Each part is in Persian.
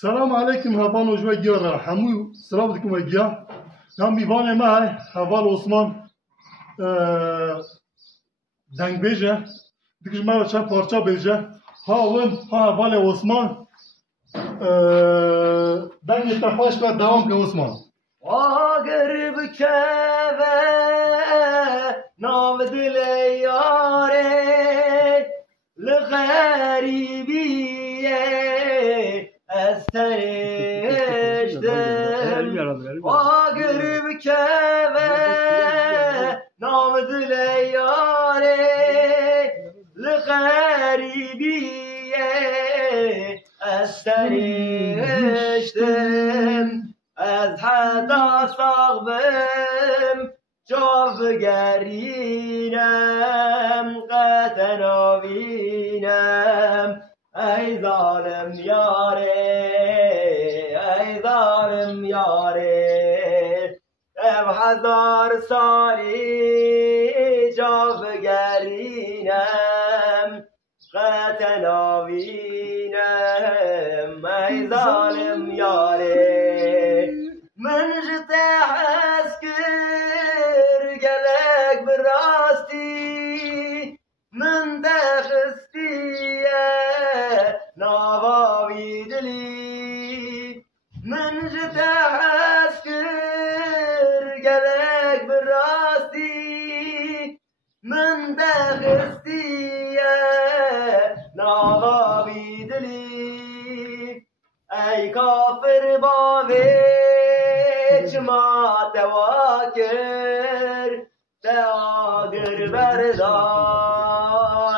سلام علیکم هوان و جوی گیارا همو سلام دکم گیا نام بیوان ما هوال عثمان دنگ بیجه دیگه ما چند پارچه بیجه ها ون ها هوال عثمان دنگ تفاش و دوام که عثمان آگر بکوه نام دل یاره لغریبیه از تنشتم آگر بکوه نام دل یاره لغریبیه از تنشتم از حدا صاغبم شوف قرينم قتنوينم اي ظالم ياري اي ظالم ياري ام حذار صالي شوف قرينم قتنوينم اي ظالم ياري من جتاح اسكر قلق براستي من دخستي نواوي دلي من جتاح اسكر قلق براستي من دخستي نواوي دلي اي كافر بابي ما تواكر تاجر بردان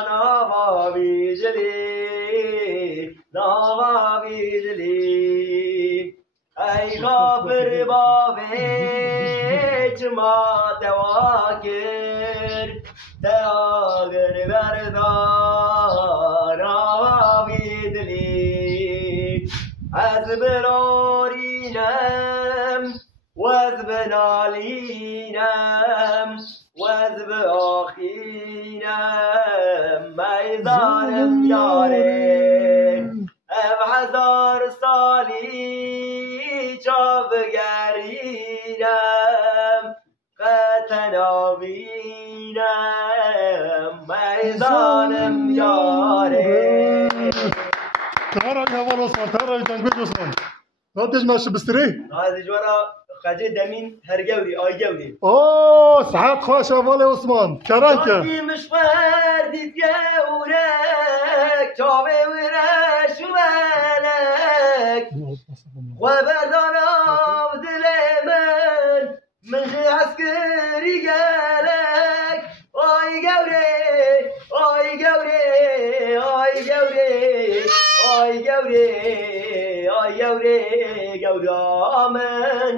نواوي جلي نواوي جلي اي غافر بابيج ما تواكر تاجر بردان نواوي جلي أزبرارينم وذب علينم وذب أخينم أي ظالم ياري أبحذار صالي شاف قرينم قتناوينم أي ظالم ياري تهرج هوال عثمان تهرج دنگ بیج عثمان نادج ماشي بستري هذه جوارا خجي دمين هرجوري آي جوري اوه صحت خوش هوال عثمان کرانکه جاني مش فردي تجورك شابي ورش ومالك وبردانا بدل من جي عسكري قالك آي جوري آي جوري آي جوري آي جوري آي جوري جورا من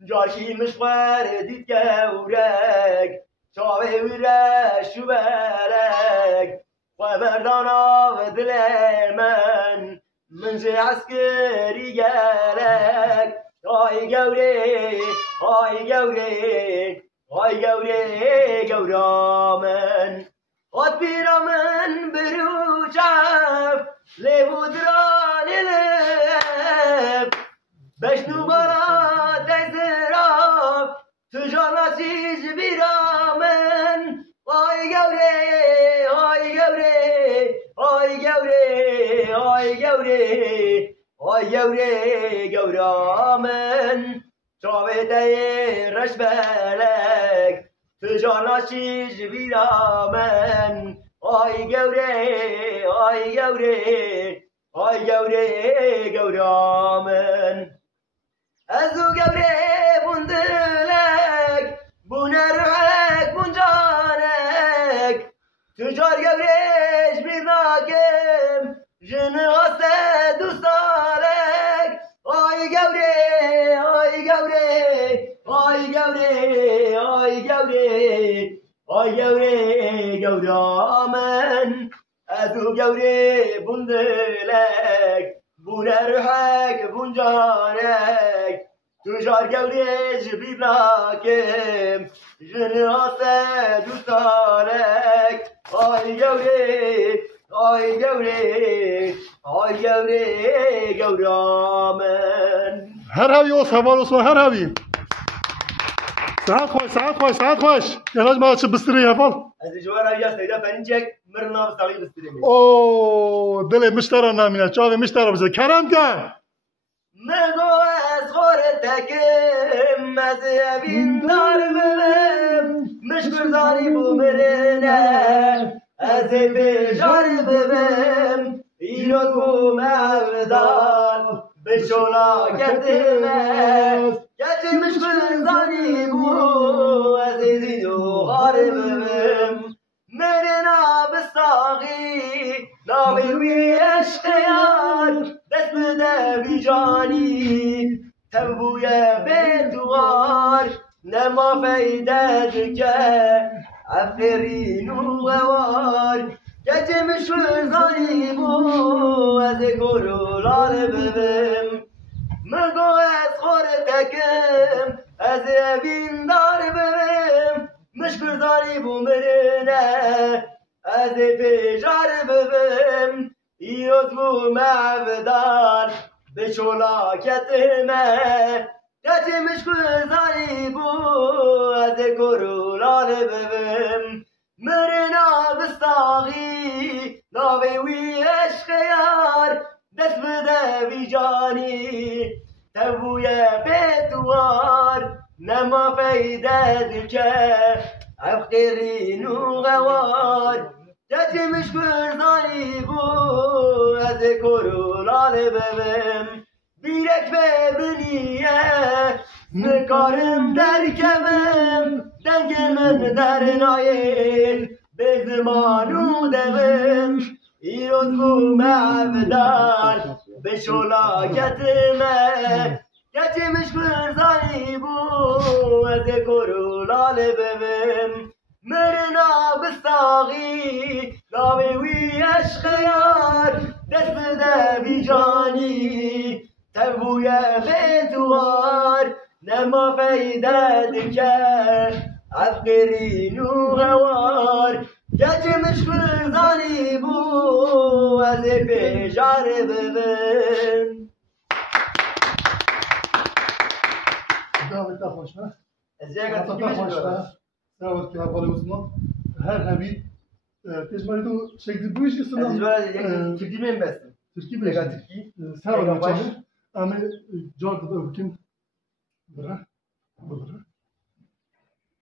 جاشي مش فردي تجورك شابي ورش وبالك وبردانا بدل من جي عسكري قالك آي جوري آي جوري آي جوري جورا من وطبيرا من بروشاف لبودران لب بشنو برا تزراف تجانا سيج برامن آي جوري آي جوري آي جوري آي جوري آي جوري جورا من شابه رش بالك تجانا سيج برامن آي جوري آي جوري آي جوري جورا من ازو جوري بندلك بنرعك بنجانك تجار جوريش بذاكم جن غسد وصالك آي جوري آي جوري آي جوري آي جوري آي جوري جورا من ازو جوري بندلك بنرعك بنجانك تجار جوريش بذاكم جن غسد وصالك آي جوري آی گوره گورامن هر هاوی او سوال اسم هر هاوی ساعت خوش یلاج ما چه بستری هفال از جوار هاوی سیدا پنجک مرنا بستالی بستریم او دل مشترا نامینه چاوی مشترا بزه کرم که مگو از خور تکم از اوین دار ببم مشکر داری بو مرنه از بجار ببم اینو تو مودان به شولا گتمه گتی مشکر داری بو از دینو غار ببم مرنا بستاقی ناوی عشق یار دست بده بی جانی تنبوی به دوار نما فیده دکه افرین و غوار گتی مشور زانی بو از گرولال ببم مگو از خور تکم از اوین دار ببم مشکر داری بو مرنه از پیجار ببم ایوز بو معبدان به شولا کتمه گتی مشکر داری بو از گرولال ببم مرنا بستاغی ناوی وی عشق یار دست بده بی جانی تبوی بیتوار نما فیده دکه افقرین و غوار گتی مشکر داری بو از کرولال ببم بیرک ببینیه نکارم در کمم دنگ من در نایل به زمانو دوم ایروز بو معبدان به شولا گتمه گتی مشکر زانی بو از کرولال ببم مرنا بستاغی ناوی وی عشق یار دست بده بی جانی تبوی بیتوار نما فیده دکه افقرین و غوار گتی مشکر زانی بو از پیجار ببن دعوت خوش نه از یک تکی میشه دعوت که حواله اسم هر همی تجمعی تو شکل بویش از استنام جوار یک تکی میم بستم ترکی یک بیشتر تکی سر و چهار اما جار داده بکن برا